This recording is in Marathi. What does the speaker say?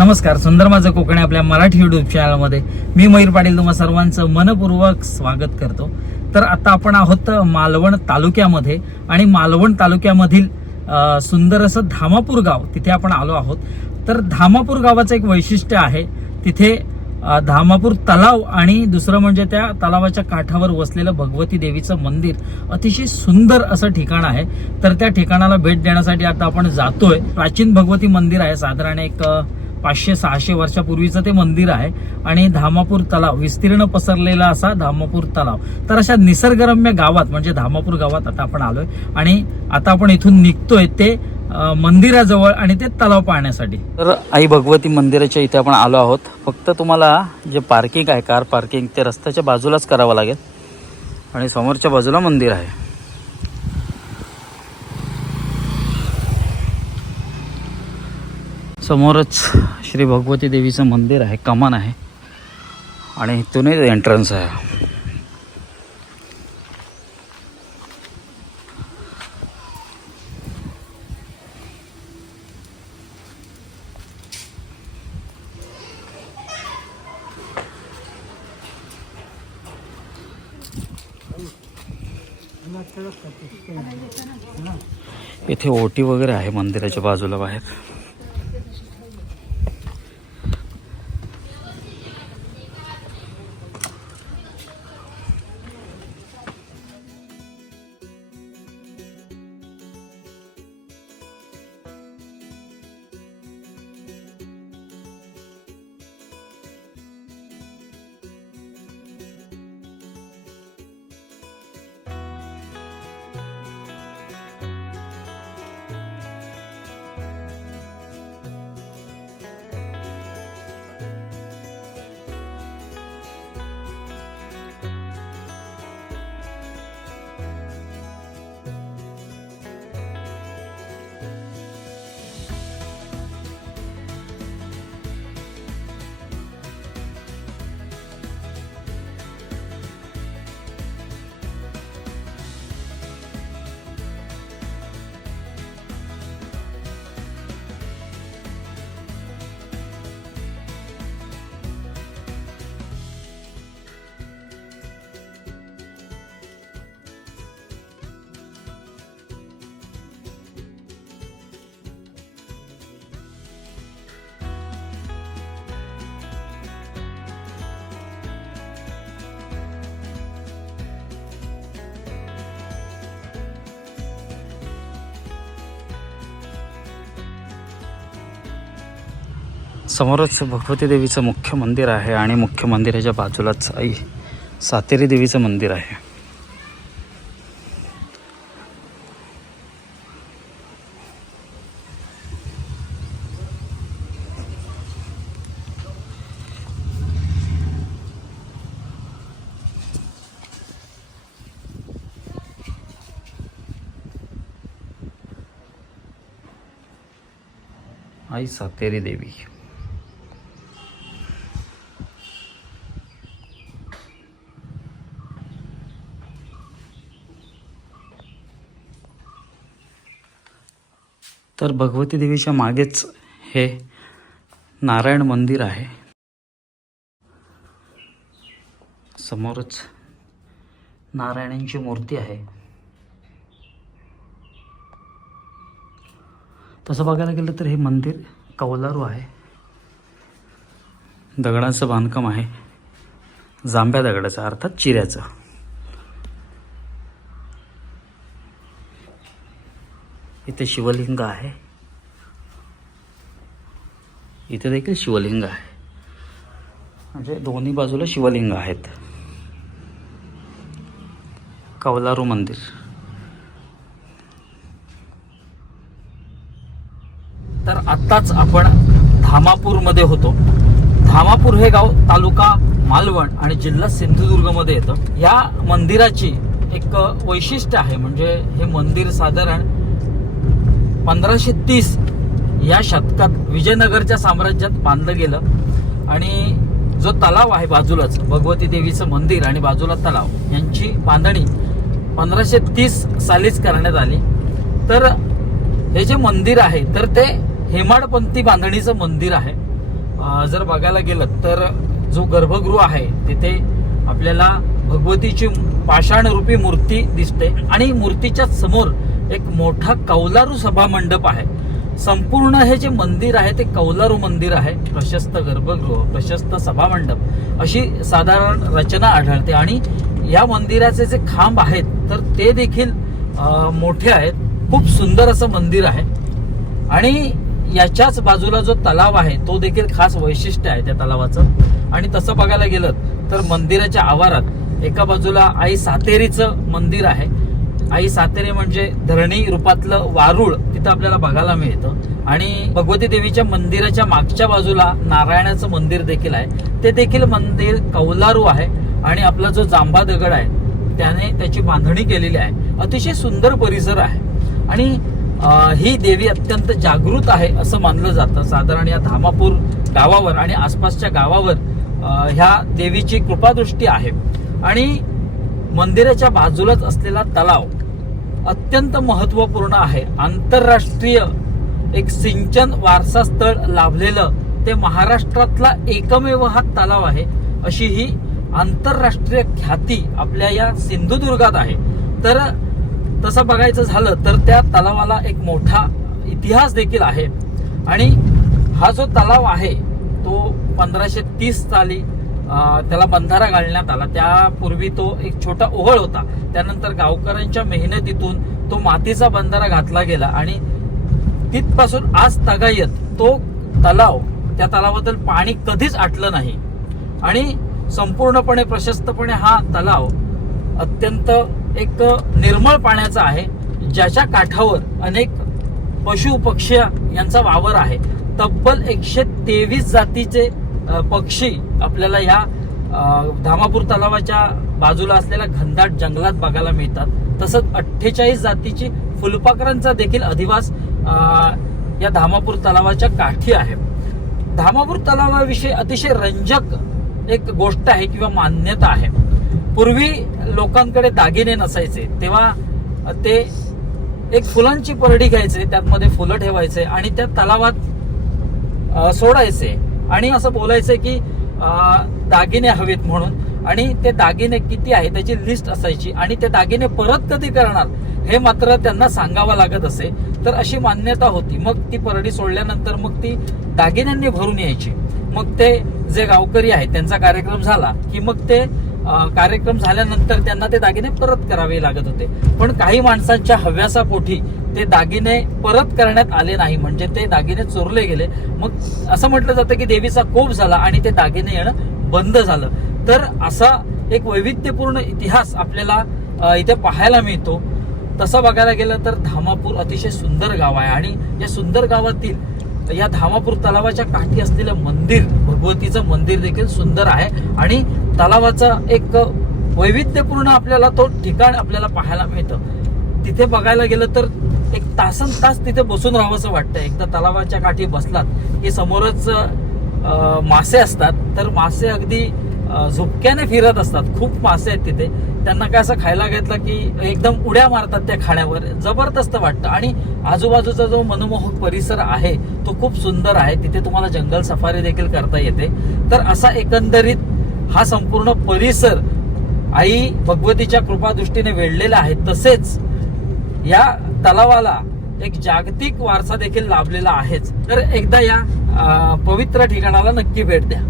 नमस्कार, सुंदर माझं कोकणी आपल्या मराठी युट्यूब चॅनलमध्ये मी मयूर पाटील तुम्हा सर्वांचं मनपूर्वक स्वागत करतो। तर आता आपण आहोत मालवण तालुक्यामध्ये आणि मालवण तालुक्यामधील सुंदर असं धामापूर गाव, तिथे आपण आलो आहोत। तर धामापूर गावाचं एक वैशिष्ट्य आहे, तिथे धामापूर तलाव आणि दुसरं म्हणजे त्या तलावाच्या काठावर वसलेलं भगवती देवीचं मंदिर अतिशय सुंदर असं ठिकाण आहे। तर त्या ठिकाणाला भेट देण्यासाठी आता आपण जातोय। प्राचीन भगवती मंदिर आहे, साधारण एक 500-600 वर्षापूर्वीचं ते मंदिर आहे आणि धामापूर तलाव, विस्तीर्ण पसरलेला असा धामापूर तलाव। तर अशा निसर्गरम्य गावात म्हणजे धामापूर गावात आता आपण आलोय आणि आता आपण इथून निघतोय ते मंदिराजवळ आणि ते तलाव पाहण्यासाठी। तर आई भगवती मंदिराच्या इथे आपण आलो आहोत। फक्त तुम्हाला जे पार्किंग आहे, कार पार्किंग, ते रस्त्याच्या बाजूलाच करावं लागेल आणि समोरच्या बाजूला मंदिर आहे। समोरच श्री भगवती देवीचं मंदिर आहे, कमान आहे आणि इथूनच एंट्रन्स आहे। इथे ओटी वगैरे आहे मंदिराच्या बाजूला बाहेर। समोरच भगवती देवीचं मुख्य मंदिर आहे आणि मुख्य मंदिराच्या बाजूलाच आई सातेरी देवीचं मंदिर आहे। आई सातेरी देवी। तर भगवती देवीच्या मागेच हे नारायण मंदिर आहे। समोरच नारायणांची मूर्ती आहे। तसं बघायला गेलं तर हे मंदिर कौलारू आहे, दगडाचं बांधकाम आहे, जांभ्या दगडाचं अर्थात चिऱ्याचं। इथे शिवलिंग आहे, इथे देखील शिवलिंग आहे, म्हणजे दोन्ही बाजूला शिवलिंग आहेत। कौलारू मंदिर। तर आत्ताच आपण धामापूरमध्ये होतो। धामापूर हे गाव तालुका मालवण आणि जिल्हा सिंधुदुर्गमध्ये येतं। या मंदिराची एक वैशिष्ट्य आहे, म्हणजे हे मंदिर साधारण 1530 या शतकात विजयनगरच्या साम्राज्यात बांधलं गेलं आणि जो तलाव आहे बाजूलाच, भगवती देवीचं मंदिर आणि बाजूला तलाव, यांची बांधणी 1530 सालीच करण्यात आली। तर हे जे मंदिर आहे तर ते हेमाडपंथी बांधणीचं मंदिर आहे जर बघायला गेलं तर जो गर्भगृह आहे तिथे आपल्याला भगवतीची पाषाणरूपी मूर्ती दिसते आणि मूर्तीच्या समोर एक मोठा कौलारू सभा मंडप आहे. संपूर्ण हे जे मंदिर आहे ते कौलारू मंदिर आहे. प्रशस्त गर्भगृह, प्रशस्त सभा मंडप अशी साधारण रचना आढळते आणि या मंदिराचे जे खांब आहेत तर ते देखील मोठे आहेत. खूप सुंदर असं मंदिर आहे आणि याच्याच बाजूला जो तलाव आहे तो देखील खास वैशिष्ट्य आहे त्या तलावाचं. आणि तसं बघायला गेलं तर मंदिराच्या आवारात एका बाजूला आई सातेरीचं मंदिर आहे. आई सातेरी म्हणजे धरणी रूपातलं वारुळ तिथं आपल्याला बघायला मिळतं आणि भगवती देवीच्या मंदिराच्या मागच्या बाजूला नारायणाचं मंदिर देखील आहे. ते देखील मंदिर कौलारू आहे आणि आपला जो जांभा दगड आहे त्याने त्याची बांधणी केलेली आहे. अतिशय सुंदर परिसर आहे आणि ही देवी अत्यंत जागृत आहे असं मानलं जातं. साधारण या धामापूर गावावर आणि आसपासच्या गावावर ह्या देवीची कृपादृष्टी आहे. आणि मंदिराच्या बाजूलाच असलेला तलाव अत्यंत महत्वपूर्ण आहे. आंतरराष्ट्रीय एक सिंचन वारसा स्थळ लाभलेलं ते महाराष्ट्रातला एकमेव हा तलाव आहे अशी ही आंतरराष्ट्रीय ख्याती आपल्या या सिंधुदुर्गात आहे. तर तसं बघायचं झालं तर त्या तलावाला एक मोठा इतिहास देखील आहे आणि हा जो तलाव आहे तो 1530 साली त्याला बंधारा घालण्यात आला. त्यापूर्वी तो एक छोटा ओहळ होता. त्यानंतर गावकऱ्यांच्या मेहनतीतून तो मातीचा बंधारा घातला गेला आणि तिथपासून आज तगायत तो तलाव, त्या तलावातील पाणी कधीच आटलं नाही आणि संपूर्णपणे प्रशस्तपणे हा तलाव अत्यंत एक निर्मळ पाण्याचा आहे. ज्याच्या काठावर अनेक पशु पक्षी यांचा वावर आहे. तब्बल 123 जातीचे पक्षी आपल्याला या धामापूर तलावाच्या बाजूला असलेल्या घनदाट जंगलात बघायला मिळतात. तसंच 48 जातीची फुलपाखरांचा देखील अधिवास या धामापूर तलावाच्या काठी आहे. धामापूर तलावाविषयी अतिशय रंजक एक गोष्ट आहे किंवा मान्यता आहे. पूर्वी लोकांकडे दागिने नसायचे तेव्हा ते एक फुलांची परडी घ्यायचे, त्यामध्ये फुलं ठेवायचे आणि त्या तलावात सोडायचे आणि असं बोलायचं की दागिने हवेत म्हणून. आणि ते दागिने किती आहे त्याची लिस्ट असायची आणि ते दागिने परत कधी करणार हे मात्र त्यांना सांगावं लागत असे. तर अशी मान्यता होती. मग ती परडी सोडल्यानंतर मग ती दागिन्यांनी भरून यायची. मग ते जे गावकरी आहेत त्यांचा कार्यक्रम झाला की मग ते कार्यक्रम झाल्यानंतर त्यांना ते दागिने परत करावे लागत होते. पण काही माणसांच्या हव्यासापोटी ते दागिने परत करण्यात आले नाही, म्हणजे ते दागिने चोरले गेले. मग असं म्हटलं जातं की देवीचा कोप झाला आणि ते दागिने येणं बंद झालं. तर असा एक वैविध्यपूर्ण इतिहास आपल्याला इथे पाहायला मिळतो. तसं बघायला गेलं तर धामापूर अतिशय सुंदर गाव आहे आणि या सुंदर गावातील या धामापूर तलावाच्या काठी असलेलं मंदिर, भगवतीचं मंदिर देखील सुंदर आहे आणि तलावाचा एक वैविध्यपूर्ण आपल्याला तो ठिकाण आपल्याला पाहायला मिळतं. तिथे बघायला गेलं तर एक तासन तास तिथे बसून राहावंसं वाटतं. एकदा तलावाच्या काठी बसलात की समोरच मासे असतात. तर मासे अगदी झुपक्याने फिरत असतात. खूप मासे आहेत तिथे. त्यांना काय असं खायला घेतलं की एकदम उड्या मारतात त्या खाण्यावर. जबरदस्त वाटतं आणि आजूबाजूचा जो मनमोहक परिसर आहे तो खूप सुंदर आहे. तिथे तुम्हाला जंगल सफारी देखील करता येते. तर असा एकंदरीत हा संपूर्ण परिसर आई भगवतीच्या कृपादृष्टीने वेढलेला आहे. तसेच या तलावाला एक जागतिक वारसा देखील लाभलेला आहेच. तर एकदा या पवित्र ठिकाणाला नक्की भेट द्या.